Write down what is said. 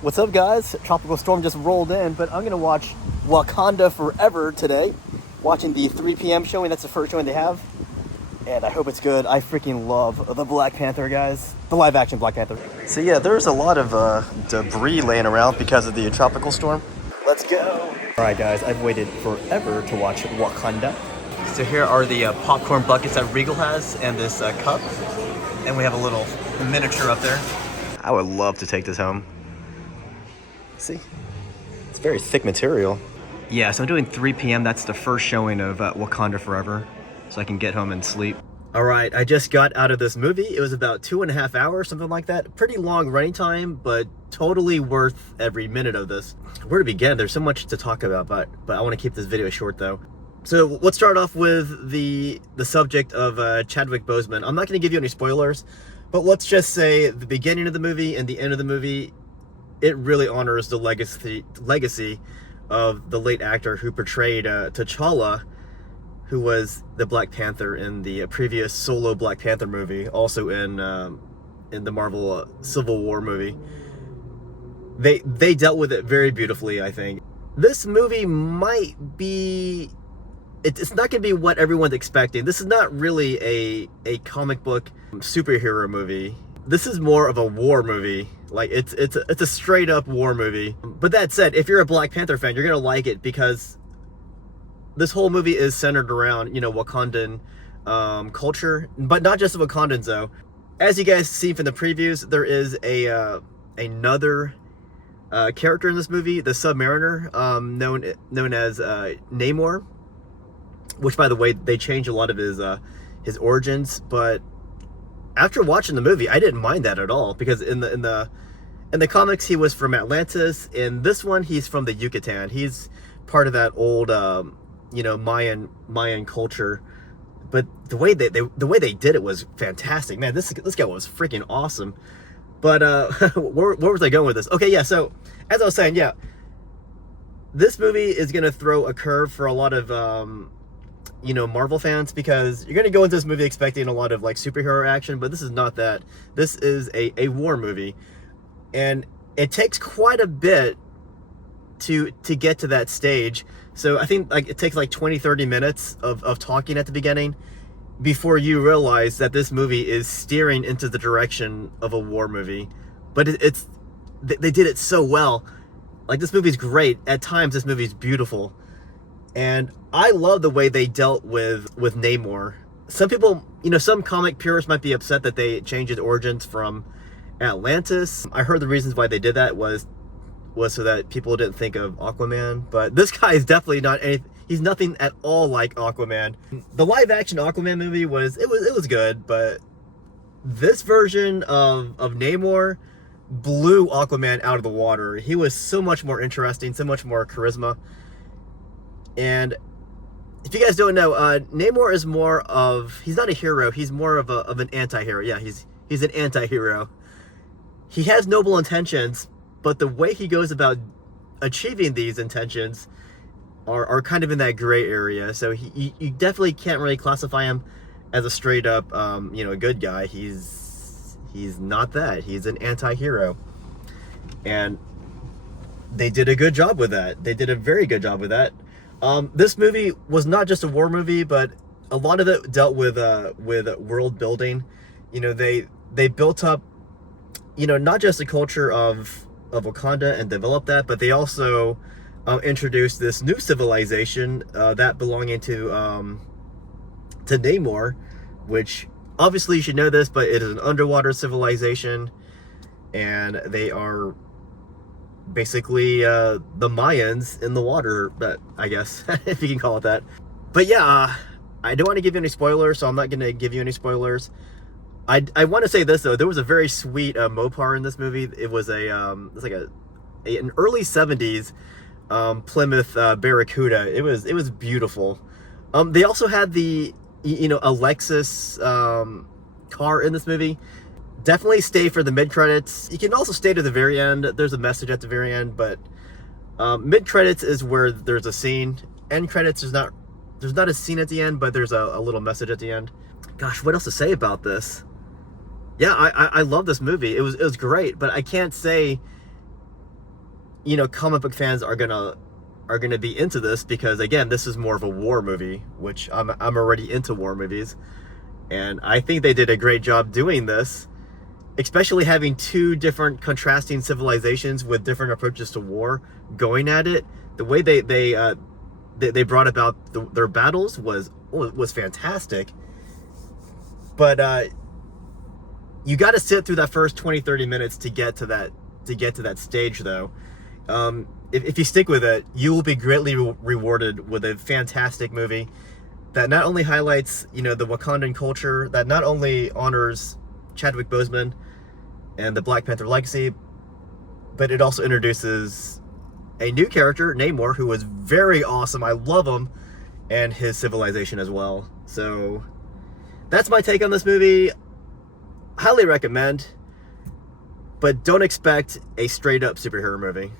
What's up, guys? Tropical storm just rolled in, but I'm gonna watch Wakanda Forever today. Watching the 3 p.m. showing. That's the first showing they have, and I hope it's good. I freaking love the Black Panther, guys. The live-action Black Panther. So yeah, there's a lot of debris laying around because of the tropical storm. Let's go. All right, guys. I've waited forever to watch Wakanda. So here are the popcorn buckets that Regal has, and this cup, and we have a little miniature up there. I would love to take this home. See, it's very thick material. Yeah, so I'm doing 3 p.m. That's the first showing of Wakanda Forever, so I can get home and sleep. All right, I just got out of this movie. It was about 2.5 hours, something like that. Pretty long running time, but totally worth every minute of this. Where to begin? There's so much to talk about, but I want to keep this video short though. So let's start off with the subject of Chadwick Boseman. I'm not going to give you any spoilers, but let's just say the beginning of the movie and the end of the movie, it really honors the legacy of the late actor who portrayed T'Challa, who was the Black Panther in the previous solo Black Panther movie, also in the Marvel Civil War movie. They dealt with it very beautifully, I think. This movie might be... It's not going to be what everyone's expecting. This is not really a comic book superhero movie. This is more of a war movie. Like, it's a straight up war movie. But that said, if you're a Black Panther fan, you're gonna like it because this whole movie is centered around, you know, Wakandan culture, but not just the Wakandans though. As you guys see from the previews, there is another character in this movie, the Submariner, known as Namor, which, by the way, they changed a lot of his origins, but after watching the movie, I didn't mind that at all, because in the comics he was from Atlantis. In this one, he's from the Yucatan. He's part of that old, you know, Mayan culture. But the way they did it was fantastic, man. This guy was freaking awesome. But where was I going with this? Okay, yeah. So as I was saying, yeah, this movie is gonna throw a curve for a lot of you know, Marvel fans, because you're gonna go into this movie expecting a lot of like superhero action, but this is not that. This is a war movie, and it takes quite a bit to get to that stage. So I think like it takes like 20-30 minutes of talking at the beginning before you realize that this movie is steering into the direction of a war movie. But they did it so well. Like, this movie's great. At times this movie's beautiful. And I love the way they dealt with Namor. Some people, you know, some comic purists might be upset that they changed his origins from Atlantis. I heard the reasons why they did that was so that people didn't think of Aquaman. But this guy is definitely not anything. He's nothing at all like Aquaman. The live-action Aquaman movie was good, but this version of Namor blew Aquaman out of the water. He was so much more interesting, so much more charisma. And if you guys don't know, Namor is more of, he's not a hero, he's more of an anti-hero. Yeah, he's an anti-hero. He has noble intentions, but the way he goes about achieving these intentions are kind of in that gray area. So you definitely can't really classify him as a straight up, you know, a good guy. He's not that. He's an anti-hero. And they did a good job with that. They did a very good job with that. This movie was not just a war movie, but a lot of it dealt with world building. You know, they built up, you know, not just the culture of Wakanda and developed that, but they also introduced this new civilization that belonging to Namor, which obviously you should know this, but it is an underwater civilization, and they are basically the Mayans in the water, but I guess if you can call it that. But yeah, I don't want to give you any spoilers, so I'm not going to give you any spoilers. I want to say this though, there was a very sweet Mopar in this movie. It was it's like an early 70s Plymouth Barracuda. It was beautiful. They also had the, you know, a Lexus car in this movie. Definitely stay for the mid-credits. You can also stay to the very end. There's a message at the very end, but mid-credits is where there's a scene. End credits, there's not a scene at the end, but there's a little message at the end. Gosh, what else to say about this? Yeah, I love this movie. It was great, but I can't say comic book fans are gonna be into this, because again, this is more of a war movie, which I'm already into war movies, and I think they did a great job doing this, especially having two different contrasting civilizations with different approaches to war going at it. The way they brought about their battles was fantastic. But you got to sit through that first 20-30 minutes to get to that stage, though. If you stick with it, you will be greatly rewarded with a fantastic movie that not only highlights, the Wakandan culture, that not only honors Chadwick Boseman and the Black Panther legacy, but it also introduces a new character, Namor, who was very awesome. I love him, and his civilization as well. So that's my take on this movie. Highly recommend, but don't expect a straight up superhero movie.